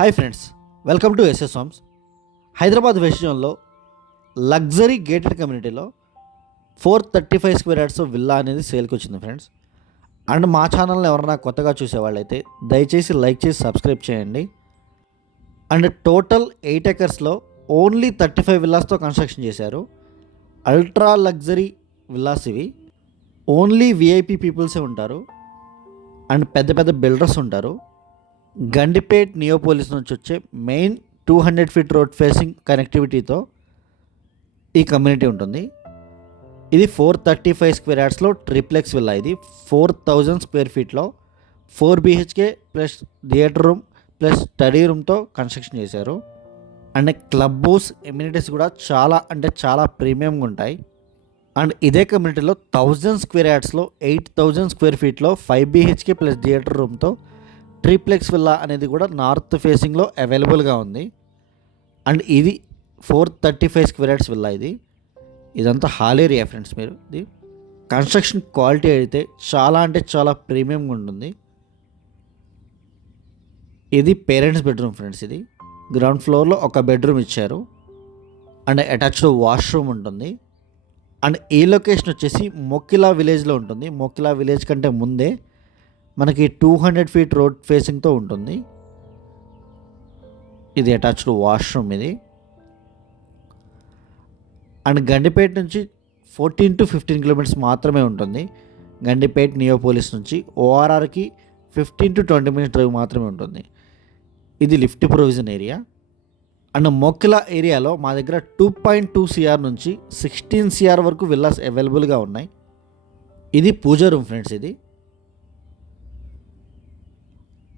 Hi friends, welcome to SS homes. Hyderabad west జోన్లో luxury gated కమ్యూనిటీలో 435 square yards villa అనేది సేల్కి వచ్చింది ఫ్రెండ్స్. అండ్ మా ఛానల్ని ఎవరైనా కొత్తగా చూసేవాళ్ళైతే దయచేసి లైక్ చేసి సబ్స్క్రైబ్ చేయండి. అండ్ టోటల్ 8 ఎకర్స్లో ఓన్లీ 35 విల్లాస్తో కన్స్ట్రక్షన్ చేశారు. అల్ట్రా లగ్జరీ విల్లాస్ ఇవి. ఓన్లీ విఐపి పీపుల్సే ఉంటారు అండ్ పెద్ద పెద్ద బిల్డర్స్ ఉంటారు. గండిపేట్ నియోపోలిస్ నుంచి వచ్చే మెయిన్ 200 ఫీట్ రోడ్ ఫేసింగ్ కనెక్టివిటీతో ఈ కమ్యూనిటీ ఉంటుంది. ఇది 435 స్క్వేర్ యార్డ్స్లో ట్రిప్లెక్స్ విల్లా. ఇది 4000 స్క్వేర్ ఫీట్లో 4 BHK plus theatre room plus study రూమ్తో కన్స్ట్రక్షన్ చేశారు. అండ్ క్లబ్ హౌస్ ఎమ్యూనిటీస్ కూడా చాలా ప్రీమియంగా ఉంటాయి. అండ్ ఇదే కమ్యూనిటీలో 1000 స్క్వేర్ యార్డ్స్లో 8000 స్క్వేర్ ఫీట్లో 5 BHK ప్లస్ థియేటర్ రూమ్తో ట్రిప్లెక్స్ విల్లా అనేది కూడా నార్త్ ఫేసింగ్లో అవైలబుల్గా ఉంది. అండ్ ఇది 435 స్క్వేర్ యార్డ్స్ విల్లా. ఇదంతా హాల్ ఏరియా ఫ్రెండ్స్. మీరు ఇది కన్స్ట్రక్షన్ క్వాలిటీ అయితే చాలా ప్రీమియంగా ఉంటుంది. ఇది పేరెంట్స్ బెడ్రూమ్ ఫ్రెండ్స్. ఇది గ్రౌండ్ ఫ్లోర్లో ఒక బెడ్రూమ్ ఇచ్చారు అండ్ అటాచ్డ్ వాష్రూమ్ ఉంటుంది. అండ్ ఈ లొకేషన్ వచ్చేసి మొక్కిలా విలేజ్లో ఉంటుంది. మొక్కిలా విలేజ్ కంటే ముందే మనకి 200 ఫీట్ రోడ్ ఫేసింగ్తో ఉంటుంది. ఇది అటాచ్డ్ వాష్రూమ్ ఇది. అండ్ గండిపేట నుంచి 14 to 15 కిలోమీటర్స్ మాత్రమే ఉంటుంది. గండిపేట్ నియోపోలిస్ నుంచి ORRకి 15 to 20 మినిట్స్ డ్రైవ్ మాత్రమే ఉంటుంది. ఇది లిఫ్ట్ ప్రొవిజన్ ఏరియా. అండ్ మొక్కిలా ఏరియాలో మా దగ్గర 2.2 CR నుంచి 16 CR వరకు విల్లాస్ అవైలబుల్గా ఉన్నాయి. ఇది పూజా రూమ్ ఫ్రెండ్స్. ఇది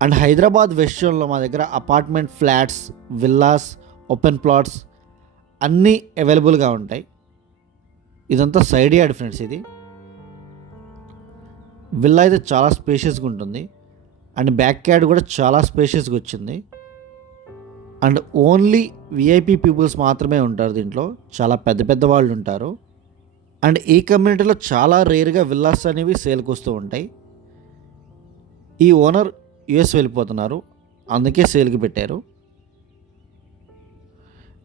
అండ్ హైదరాబాద్ వెస్ట్ జోన్లో మా దగ్గర apartment flats, villas, open plots అన్నీ అవైలబుల్గా ఉంటాయి. ఇదంతా సైడ్ యార్డ్ ఫ్రెండ్స్. ఇది విల్లా అయితే చాలా స్పేషియస్గా ఉంటుంది అండ్ బ్యాక్ యార్డ్ కూడా చాలా స్పేషియస్గా వచ్చింది. అండ్ ఓన్లీ విఐపి పీపుల్స్ మాత్రమే ఉంటారు దీంట్లో. చాలా పెద్ద వాళ్ళు ఉంటారు. అండ్ ఈ కమ్యూనిటీలో చాలా రేర్గా విల్లాస్ అనేవి సేల్కి వస్తూ ఉంటాయి. ఈ ఓనర్ US వెళ్ళిపోతున్నారు, అందుకే సేల్కి పెట్టారు.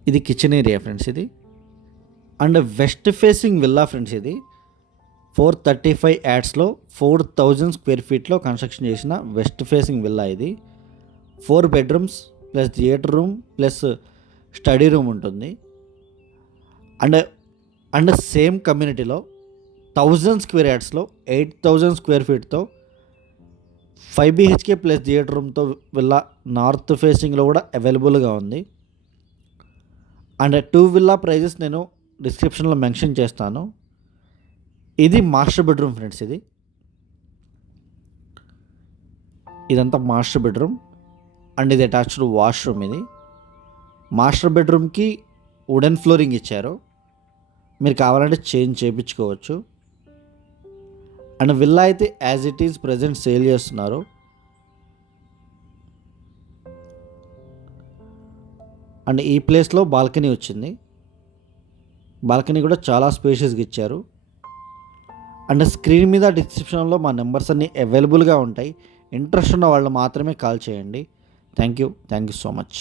ఇది కిచెన్ ఏరియా ఫ్రెండ్స్. ఇది and west facing villa friends. ఇది 435 యార్డ్స్లో 4000 స్క్వేర్ ఫీట్లో కన్స్ట్రక్షన్ చేసిన వెస్ట్ ఫేసింగ్ విల్లా. ఇది 4 bedrooms plus theatre room plus study room ఉంటుంది. అండ్ సేమ్ కమ్యూనిటీలో 1000 స్క్వేర్ యార్డ్స్లో 8000 స్క్వేర్ ఫీట్తో 5 BHK ప్లస్ థియేటర్ రూమ్తో విల్లా నార్త్ ఫేసింగ్లో కూడా అవైలబుల్గా ఉంది. అండ్ 2 విల్లా ప్రైజెస్ నేను డిస్క్రిప్షన్లో మెన్షన్ చేస్తాను. ఇది మాస్టర్ బెడ్రూమ్ ఫ్రెండ్స్. ఇదంతా మాస్టర్ బెడ్రూమ్ అండ్ ఇది అటాచ్డ్ వాష్రూమ్. ఇది మాస్టర్ బెడ్రూమ్కి వుడెన్ ఫ్లోరింగ్ ఇచ్చారు. మీరు కావాలంటే చేంజ్ చేయించుకోవచ్చు. అండ్ విల్లా అయితే as it is present sale చేస్తున్నారు. అండ్ ఈ ప్లేస్లో బాల్కనీ వచ్చింది. బాల్కనీ కూడా చాలా స్పేషియస్గా ఇచ్చారు. అండ్ స్క్రీన్ మీద డిస్క్రిప్షన్లో మా నెంబర్స్ అన్నీ అవైలబుల్గా ఉంటాయి. ఇంట్రెస్ట్ ఉన్న వాళ్ళు మాత్రమే కాల్ చేయండి. Thank you so much.